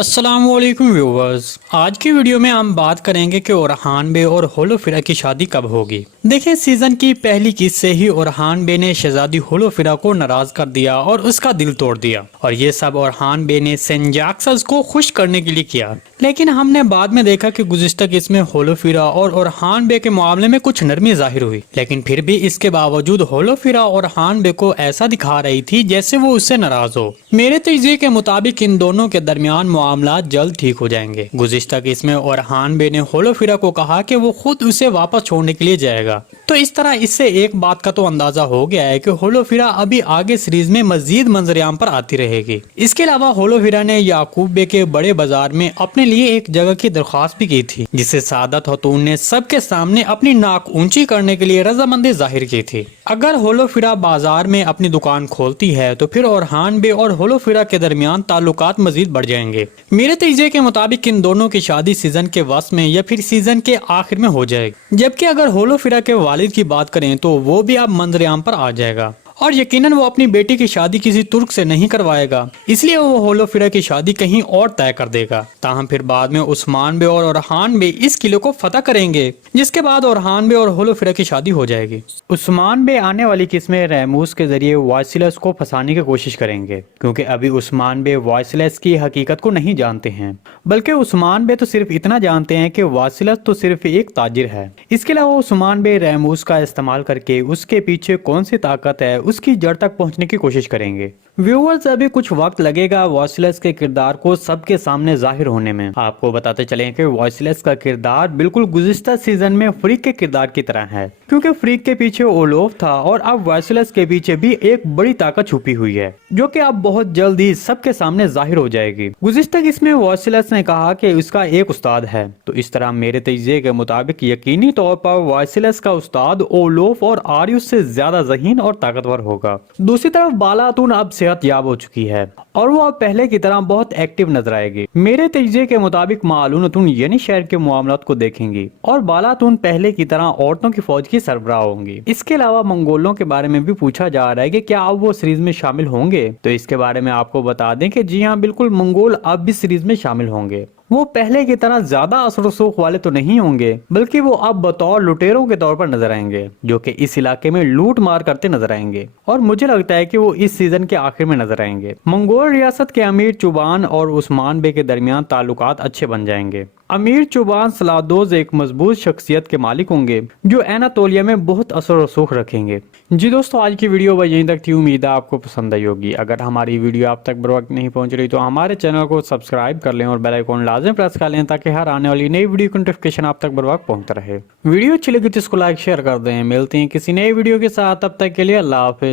अस्सलाम वालेकुम व्यूवर्स। आज की वीडियो में हम बात करेंगे कि ओरहान बे और होलोफिरा की शादी कब होगी। देखिए, सीजन की पहली किस्त से ही ओरहान बे ने शहजादी होलोफिरा को नाराज कर दिया और उसका दिल तोड़ दिया, और ये सब ओरहान बे ने सेंट जैक्सस को खुश करने के लिए किया। लेकिन हमने बाद में देखा कि गुज़िश्ता किस्त में होलोफिरा और ओरहान बे के मामले में कुछ नरमी जाहिर हुई, लेकिन फिर भी इसके बावजूद होलोफिरा ओरहान बे को ऐसा दिखा रही थी जैसे वो उससे नाराज हो। मेरे तजज़िये के मुताबिक इन दोनों के दरमियान मामला जल्द ठीक हो जाएंगे। गुज़िश्ता केस में ओरहान बे ने होलोफिरा को कहा कि वो खुद उसे वापस छोड़ने के लिए जाएगा। तो इस तरह इससे एक बात का तो अंदाजा हो गया है कि होलोफिरा अभी आगे सीरीज में मजीद मंजरियाम पर आती रहेगी। इसके अलावा होलोफिरा ने याकूब बे के बड़े बाजार में अपने लिए एक जगह की दरख्वास्त भी की थी, जिसे सादत खतून ने सबके सामने अपनी नाक ऊंची करने के लिए रजामंदी जाहिर की थी। अगर होलोफिरा बाजार में अपनी दुकान खोलती है तो फिर ओरहान बे और होलोफिरा के दरमियान ताल्लुकात मजीद बढ़ जाएंगे। मेरे तजज़िये के मुताबिक इन दोनों की शादी सीजन के वस्त में या फिर सीजन के आखिर में हो जाएगी। जबकि अगर होलोफिरा के वालिद की बात करें तो वो भी अब मंजरेआम पर आ जाएगा, और यकीनन वो अपनी बेटी की शादी किसी तुर्क से नहीं करवाएगा, इसलिए वो होलोफिरा की शादी कहीं और तय कर देगा। ताहम फिर बाद में उस्मान बे और ओरहान बे इस किले को फतह करेंगे, जिसके बाद ओरहान बे और होलोफिरा की शादी हो जाएगी। उस्मान बे आने वाली किस्में रैमूस के जरिए वायसिलस को फंसाने की कोशिश करेंगे, क्योंकि अभी उस्मान बे वायसिलस की हकीकत को नहीं जानते हैं, बल्कि उस्मान बे तो सिर्फ इतना जानते हैं कि वायसिलस तो सिर्फ एक ताजिर है। इसके अलावा उस्मान बे रैमूस का इस्तेमाल करके उसके पीछे कौन सी ताकत है उसकी जड़ तक पहुंचने की कोशिश करेंगे। व्यूअर्स, अभी कुछ वक्त लगेगा वायसिलस के किरदार को सबके सामने जाहिर होने में। आपको बताते चलें कि वायसिलस का किरदार बिल्कुल गुज़िश्ता सीजन में फ्रीक के किरदार की तरह है, क्योंकि फ्रीक के पीछे ओलोफ था और अब वायसिलस के पीछे भी एक बड़ी ताकत छुपी हुई है, जो कि अब बहुत जल्द ही सबके सामने जाहिर हो जाएगी। गुज़िश्ता इसमें वायसिलस ने कहा कि उसका एक उस्ताद है, तो इस तरह मेरे तजज़िये के मुताबिक यकीनी तौर पर वायसिलस का उस्ताद ओलोफ और आर्युस से ज्यादा ज़हीन और ताकतवर होगा। दूसरी तरफ बालातून अब सेहत याब हो चुकी है और वो अब पहले की तरह बहुत एक्टिव नजर आएगी। मेरे तजज़िये के मुताबिक मालूनतून यानी शहर के मामलात को देखेंगी और बालातून पहले की तरह औरतों की फौज की सरबराह होंगी। इसके अलावा मंगोलों के बारे में भी पूछा जा रहा है कि क्या अब वो सीरीज में शामिल होंगे, तो इसके बारे में आपको बता दें कि जी हाँ, बिल्कुल मंगोल अब भी सीरीज में शामिल होंगे। वो पहले की तरह ज्यादा असर रसूख वाले तो नहीं होंगे, बल्कि वो अब बतौर लुटेरों के तौर पर नजर आएंगे, जो कि इस इलाके में लूट मार करते नजर आएंगे, और मुझे लगता है कि वो इस सीजन के आखिर में नजर आएंगे। मंगोल रियासत के अमीर चुबान और उस्मान बे के दरमियान ताल्लुकात अच्छे बन जाएंगे। अमीर चुबान सलादोज एक मजबूत शख्सियत के मालिक होंगे, जो एनातोलिया में बहुत असर रसूख रखेंगे। जी दोस्तों, आज की वीडियो बस यहीं तक थी। उम्मीद है आपको पसंद आई होगी। अगर हमारी वीडियो आप तक बर वक्त नहीं पहुंच रही तो हमारे चैनल को सब्सक्राइब कर लें और बेल आइकॉन लाजमी प्रेस कर लें, ताकि हर आने वाली नई वीडियो की नोटिफिकेशन आप तक बर वक्त पहुंचता रहे। वीडियो अच्छी लगी तो इसको लाइक शेयर कर दें। मिलते हैं किसी नई वीडियो के साथ, तब तक के लिए अल्लाह हाफिज।